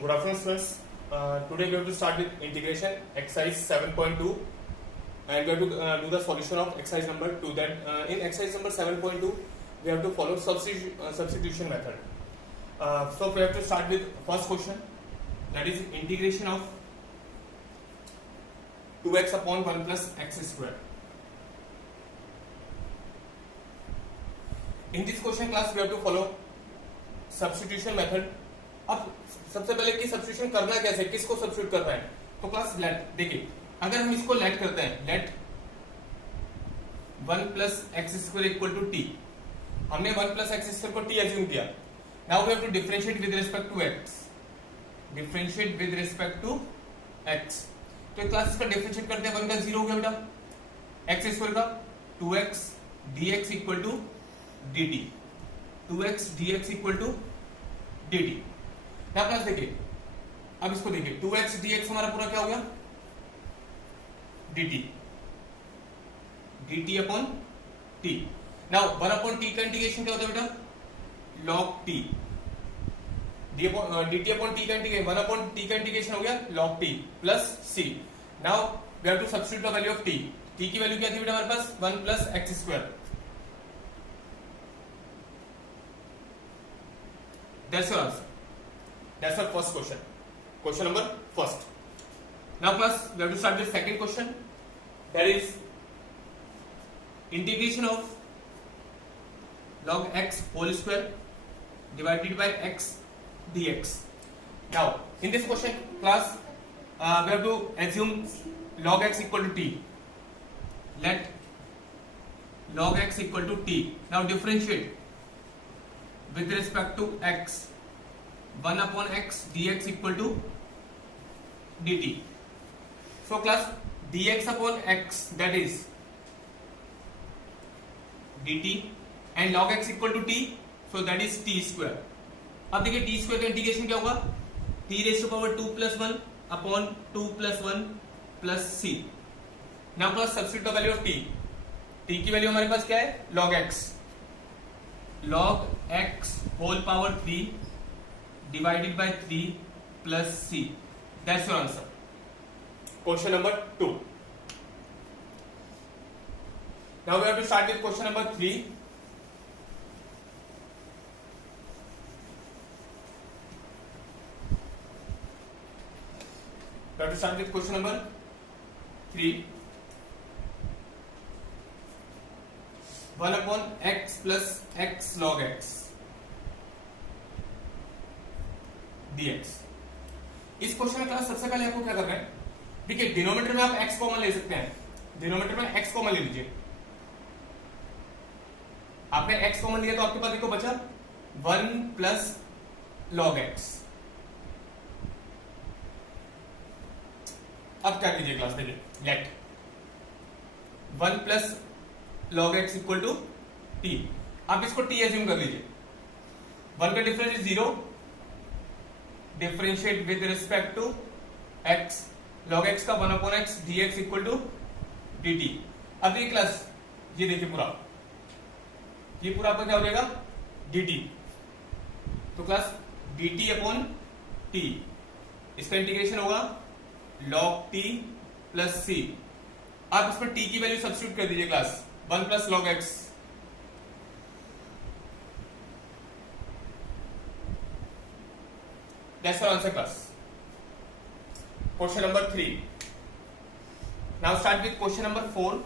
Good afternoon, students. Today we have to start with integration exercise 7.2 and we have to do the solution of exercise number 2. That in exercise number 7.2 we have to follow substitution method. So we have to start with first question, that is integration of 2x upon 1 plus x square. In this question class we have to follow substitution method. अब सबसे पहले कि substitution करना कैसे, किसको substitute करना है, तो क्लास लेट देखिए, अगर हम इसको लेट करते हैं, let 1 plus x square equal to t, हमने 1 प्लस एक्स स्क्वायर को टी एज्यूम किया. Now we have to differentiate with respect to x, differentiate with respect to x. तो क्लास इसका डिफरेंशिएट करते हैं, 1 का 0 हो गया बेटा, एक्स स्क्वायर का 2x dx equal to dt, 2x dx equal to dt. क्या क्लास देखिए, अब इसको देखिए, 2x dx हमारा पूरा क्या हो गया, dt, dt upon t. Now 1 upon t का इंटीग्रेशन क्या होता है बेटा, log t, dt upon t का इंटीग्रेशन 1 अपॉन t का इंटीग्रेशन हो गया log t plus c. Now we have to substitute the value of t. t की वैल्यू क्या थी बेटा हमारे पास, 1 plus x square. That's your answer. That's our first question. Question number first. Now class, we have to start with second question. That is integration of log x whole square divided by x dx. Now in this question class, we have to assume log x equal to t. Let log x equal to t. Now differentiate with respect to x. 1 upon x dx equal to dt. So class, dx upon x, that is dt, and log x equal to t, so that is t square. अब देखिए t square का integration क्या होगा, t raised to power 2 plus 1 upon 2 plus 1 plus c. Now class, substitute the value of t. t की value हमारे पास क्या है, log x, log x whole power 3 divided by 3 plus c. That's your answer. Question number 2. Now we have to start with question number 3. We have to start with question number 3. 1 upon x plus x log x dx. इस question में class सबसे पहले आपको क्या करना है, देखिए denominator में आप x कॉमन ले सकते हैं, डिनोमिनेटर में x कॉमन ले लीजिए. आपने x कॉमन लिया तो आपके पास देखो बचा 1 प्लस log x. अब क्या कीजिए क्लास, देखिए let 1 plus log x equal to t. आप इसको t एज्यूम कर लीजिए, 1 का difference is 0, differentiate with respect to x, log x का 1 upon x dx equal to dt. अब ये क्लास, ये देखिए पूरा, ये पूरा आपका क्या हो जाएगा, dt. तो क्लास dt अपॉन t, इसका इंटीग्रेशन होगा log t प्लस c. आप इसमें t की वैल्यू सब्स्टिट्यूट कर दीजिए class, 1 plus log x. That's our answer class. Question number 3. Now start with question number 4.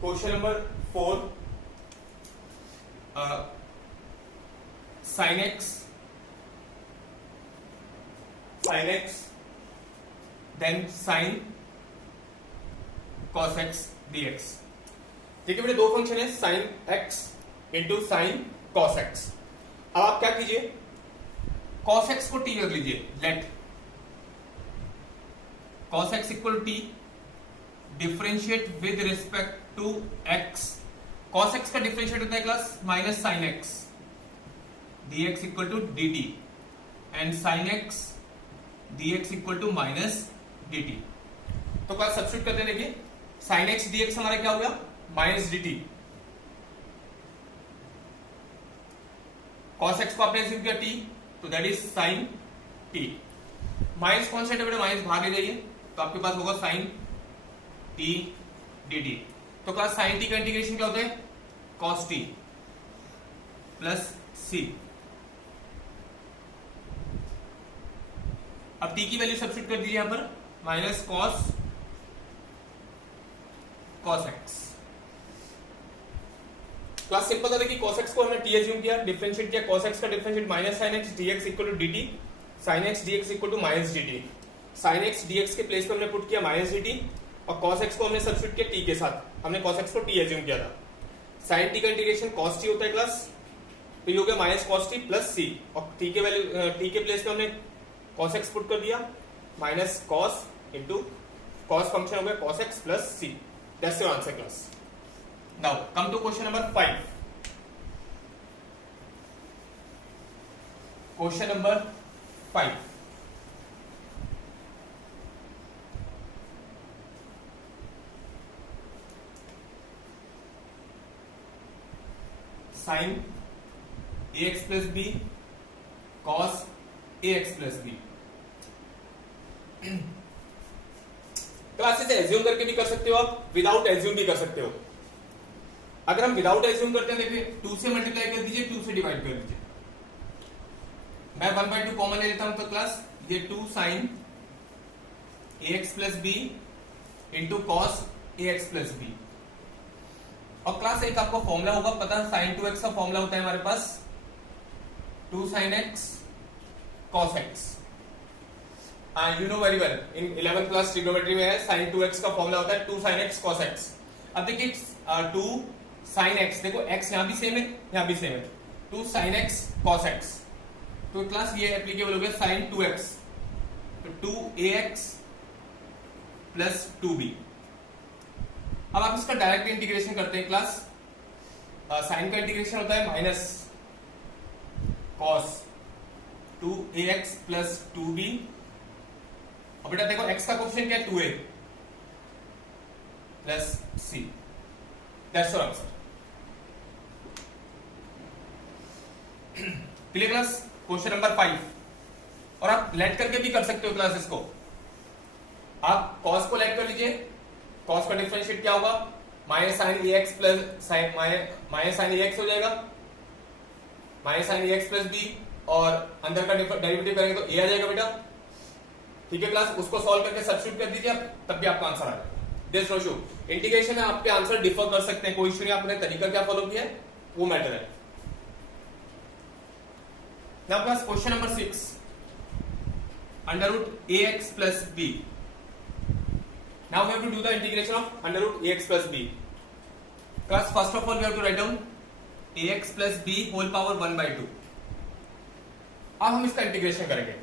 Question number 4. Sin x, then sin cos x dx. देखिए बेटे दो function है, sin x into sine cos x. अब आप क्या कीजिए, cos x को t कर लीजिए, let cos x equal to t, differentiate with respect to x. cos x का डिफरेंशिएट होता है class minus sine x dx equal to dt, and sine x dx equal to minus dt. तो class substitute करते हैं, देखिए sin x dx हमारा क्या हो गया, माइनस dt, cos x को आपने एज्यूम किया t, तो that is sin t। Minus constant है बेटा, माइनस बाहर ले जाइए, तो आपके पास होगा sin t dt। तो क्लास sin t का इंटीग्रेशन क्या होता है, cos t प्लस c। अब t की वैल्यू सब्स्टिट्यूट कर दीजिए यहां पर, minus cos x। Class simple था, देखिए cos x को हमने t एज्यूम किया, डिफरेंशिएट किया, cos x का differentiate minus sin x dx equal to dt, sin x dx equal to minus dt। sin x dx के प्लेस पे हमने पुट किया माइनस dt, और cos x को हमने सब्स्टिट्यूट किया t के साथ, हमने cos x को t एज्यूम किया था। sin t का इंटीग्रेशन cos t होता है क्लास, तो ये हो गया minus cos t plus c, और t के वैल्यू t के प्लेस पे हमने cos x पुट कर दिया, minus cos into cos function हो गया cos x plus c। That's your answer class. Now come to question number 5। Question number 5, sin ax plus b cos ax plus b। Class इसे assume करके भी कर सकते हो आप, विदाउट एज्यूम भी कर सकते हो। अगर हम विदाउट एज्यूम करते हैं, देखिए 2 से मल्टीप्लाई कर दीजिए, 2 से डिवाइड कर दीजिए। मैं 1/2 कॉमन ले लेता हूं, तो क्लास ये 2 sin ax plus b into cos ax plus b। और क्लास एक आपको फॉर्मूला होगा पता, sin 2x का फॉर्मूला होता है हमारे पास 2 sin x cos x। You know very well, in 11th class trigonometry में है, sin 2x का फॉर्मूला होता है 2 sin x cos x। अब देखिए 2 sin x, देखो x यहां भी सेम है, यहां भी सेम है, 2 sin x cos x, तो क्लास ये एप्लीकेबल हो गया sin 2x, तो 2ax प्लस 2b। अब आप इसका डायरेक्ट इंटीग्रेशन करते हैं क्लास, साइन का इंटीग्रेशन होता है minus cos 2ax plus 2b, और बेटा देखो x का कोएफिशिएंट क्या है 2a plus c। That's your answer. Clear class, question number 5। और आप लेट करके भी कर सकते हो क्लास इसको, आप cos को लेट कर लीजिए, cos का डिफरेंशिएट क्या होगा, minus sine ax plus minus sine ax हो जाएगा, minus sine ax plus b, और अंदर का डेरिवेटिव करेंगे तो a आ जाएगा बेटा। ठीक है क्लास, उसको सॉल्व करके सब्स्टिट्यूट कर दीजिए आप, तब भी आपका आंसर आ जाएगा। दिस नो इशू, इंटीग्रेशन में आपके आंसर डिफर कर सकते हैं, कोई इशू नहीं, आपने तरीका क्या फॉलो किया है वो मैटर है। Now class question number 6, under root ax plus b। Now we have to do the integration of under root ax plus b। Class first of all we have to write down ax plus b whole power 1/2। अब हम इसका integration करेंगे,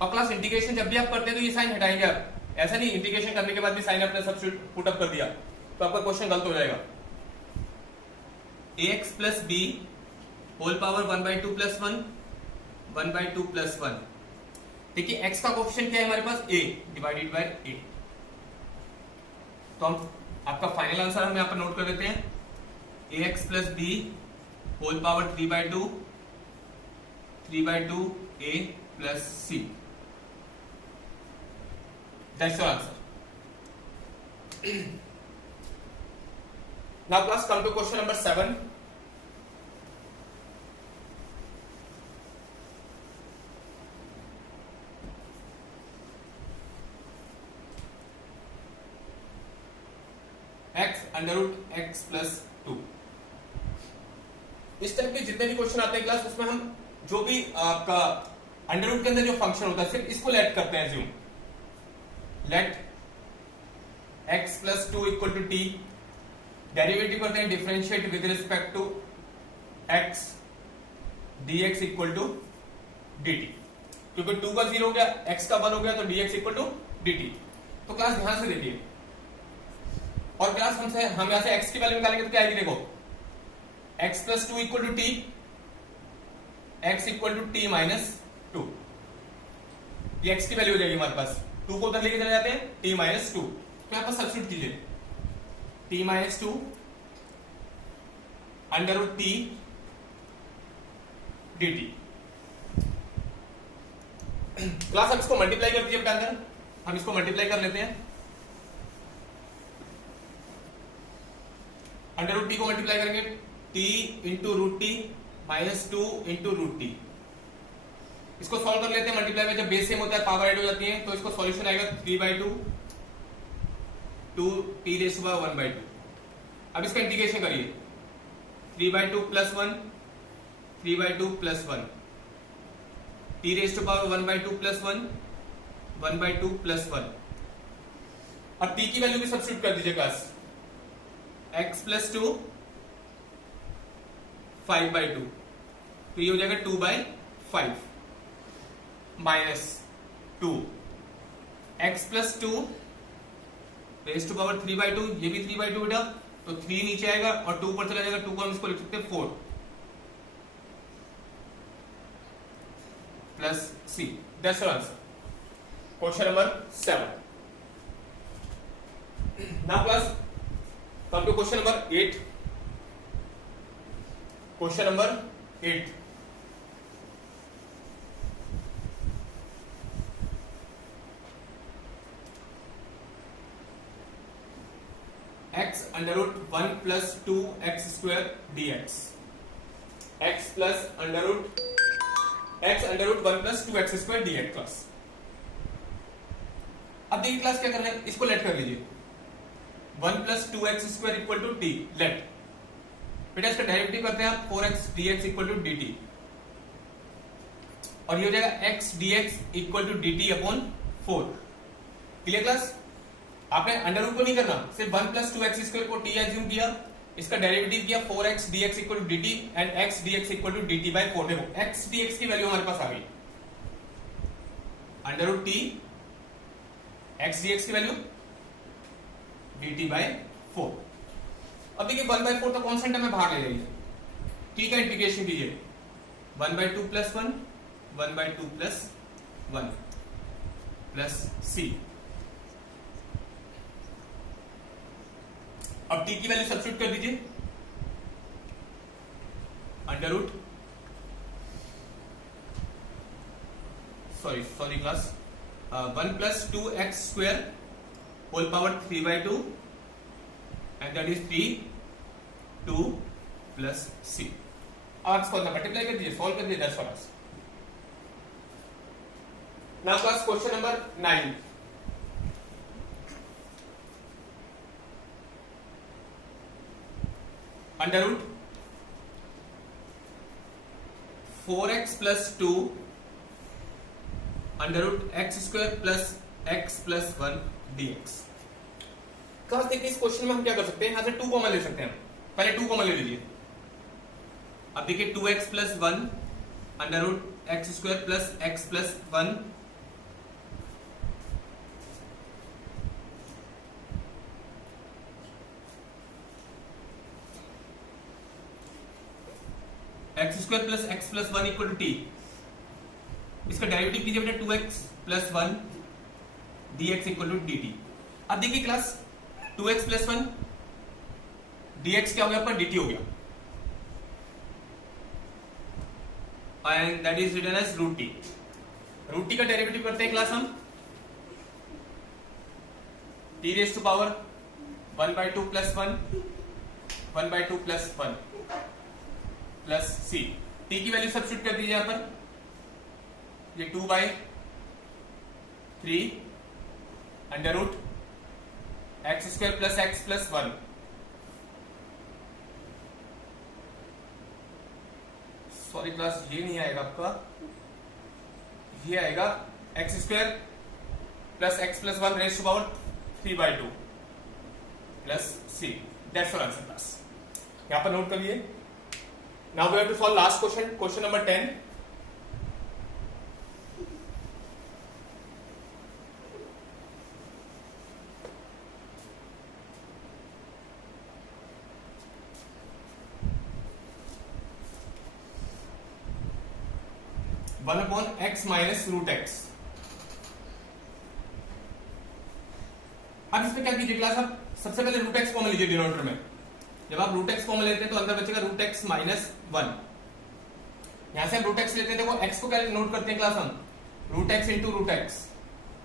और class integration जब भी आप करते हैं तो ये साइन हटाएंगे आप, ऐसा नहीं इंटीग्रेशन करने के बाद भी साइन आपने सब्स्टिट्यूट पुट अप कर दिया तो आपका क्वेश्चन गलत हो जाएगा। ax plus b whole power 1/2 plus 1, 1/2 plus 1। देखिए x का कोएफिशिएंट क्या है हमारे पास, a डिवाइडेड बाय a। तो हम आपका फाइनल आंसर हम यहां पर नोट कर देते हैं, ax plus b whole power 3/2 a plus c। That's your answer. Now class come to question number 7। x under root x plus 2। इस टाइप के जितने भी क्वेश्चन आते हैं क्लास, उसमें हम जो भी आपका अंडर रूट के अंदर जो फंक्शन होता है सिर्फ इसको लेट करते हैं, assume let x plus 2 equal to t, derivative करते हैं differentiate with respect to x dx equal to dt, क्योंकि 2 का 0 हो गया, x का 1 हो गया, तो dx इक्वल टू dt। तो क्लास ध्यान से देखिए, और क्लास हम यहां से x की वैल्यू निकालेंगे तो क्या आएगी, देखो x plus 2 equal to t, x equal to t minus 2, ये x की वैल्यू हो जाएगी हमारे पास, 2 को उधर लेके चले जाते हैं, t माइनस 2, तो यहां पर सब्स्टिट्यूट कीजिए, t minus 2 under root t dt। Class हम इसको मल्टीप्लाई कर दीजिए बेटा, अंदर हम इसको मल्टीप्लाई कर लेते हैं। अंडर रूट टी को मल्टीप्लाई करेंगे, t into root t minus 2 into root t. इसको सॉल्व कर लेते हैं मल्टीप्लाई में, जब बेस सेम होता है पावर ऐड हो जाती है, तो इसको सॉल्यूशन आएगा 3/2 2t रेज़ टू पावर 1/2। अब इसका इंटीग्रेशन करिए, 3/2 plus 1 3/2 plus 1 t raise to power 1/2 plus 1 1/2 plus 1। अब t की वैल्यू भी सब्स्टिट्यूट कर दीजिए क्लास, x प्लस 2 5/2, तो ये हो जाएगा 2/5 minus 2 x plus 2 raise to power 3/2, ये भी 3/2 बेटा, तो 3 नीचे आएगा और 2 ऊपर चला जाएगा, 2 को हम इसको लिख सकते हैं 4 plus c। That's your answer, question number 7। Now class come to question number 8। Question number 8, x under root 1 plus 2 x square dx, x plus under root 1 plus 2 x square dx class. अब देखिए class क्या करना है, इसको late कर लीजिए, 1 plus 2 x square equal to t, let बेटा इसका डेरिवेटिव करते हैं आप, 4x dx equal to dt, और ये हो जाएगा x dx equal to dt upon 4। Clear class? आपने अंडर रूट को नहीं करना, सिर्फ 1 प्लस 2 एक्स स्क्वायर को t एज्यूम किया, इसका डेरिवेटिव किया 4x dx equal to dt and x dx equal to dt by 4। देखो x dx की वैल्यू हमारे पास आ गई, under root t x dx की वैल्यू dt बाय 4। अब देखिए 1/4 तो कांस्टेंट है, मैं बाहर ले लीजिए, t का इंटीग्रेशन कीजिए, 1/2 प्लस 1 1/2 प्लस 1 प्लस c। अब t की वैल्यू सब्स्टिट्यूट कर दीजिए, under root sorry class 1 plus 2 x square whole power 3/2 and that is 2 plus c। अब इसको मल्टीप्लाई कर दीजिए, सॉल्व कर दीजिए, that's all. Now class question number 9। Under root 4x plus 2 under root x square plus x plus 1 dx। Class देखिए इस question में हम क्या कर सकते हैं, यहां से 2 कॉमन ले सकते हैं, पहले 2 कॉमन ले लीजिए। अब देखिए 2x plus 1 under root x square plus x plus 1 x square plus x plus 1 equal to t. इसका डेरिवेटिव कीजिए बेटा 2x plus 1 dx equal to dt। अब देखिए क्लास 2x प्लस 1 dx क्या हो गया आपका, dt हो गया, and that is written as root t. Root t का डेरिवेटिव करते हैं क्लास हम, t raise to power 1/2 plus 1 1/2 plus 1 plus c। t की वैल्यू सब्स्टिट्यूट कर दीजिए यहां पर, ये 2/3 under root x square plus x plus 1 sorry class ये नहीं आएगा आपका, ये आएगा x square plus x plus 1 raise to power 3/2 plus c। That's your answer class, यहां पर नोट कर लिए। Now we have to solve last question, question number 10. One upon x minus root x. अब इसमें क्या कीजिए क्लास, आप सबसे पहले रूट एक्स कॉमन लीजिए डिनोमिनेटर में। जब आप रूट एक्स कॉमन लेते हैं तो अंदर बचेगा रूट एक्स माइनस 1। यहां से हम रूट एक्स लेते हैं, देखो एक्स को क्या नोट करते हैं क्लास हम, root x into root x,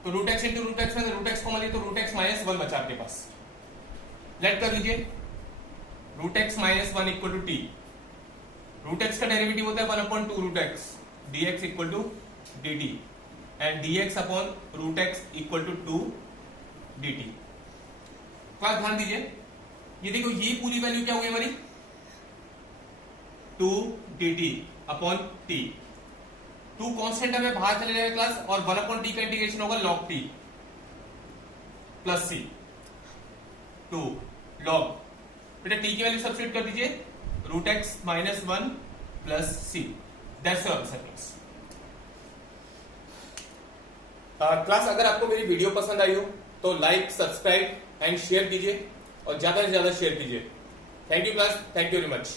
तो root x into root x में रूट एक्स कॉमन ली तो रूट एक्स माइनस 1 बचा आपके पास, लेट कर दीजिए, root x minus 1 equal to t, root x का डेरिवेटिव होता है 1 upon 2 root x, dx equal to dt and dx upon root x equal to 2 dt। Class ध्यान दीजिए, ये देखो ये पूरी वैल्यू क्या हुई हमारी 2 dt अपॉन t, 2 कांस्टेंट हमें बाहर चले जाएगा क्लास, और 1 अपॉन t का इंटीग्रेशन होगा log t plus c, 2 log, बेटा t की वैल्यू सब्स्टिट्यूट कर दीजिए, root x minus 1 plus c, that's your answer class. Class अगर आपको मेरी वीडियो पसंद आई हो तो लाइक, सब्सक्राइब एंड शेयर कीजिए, और ज्यादा से ज्यादा शेयर कीजिए। Thank you class, thank you very much.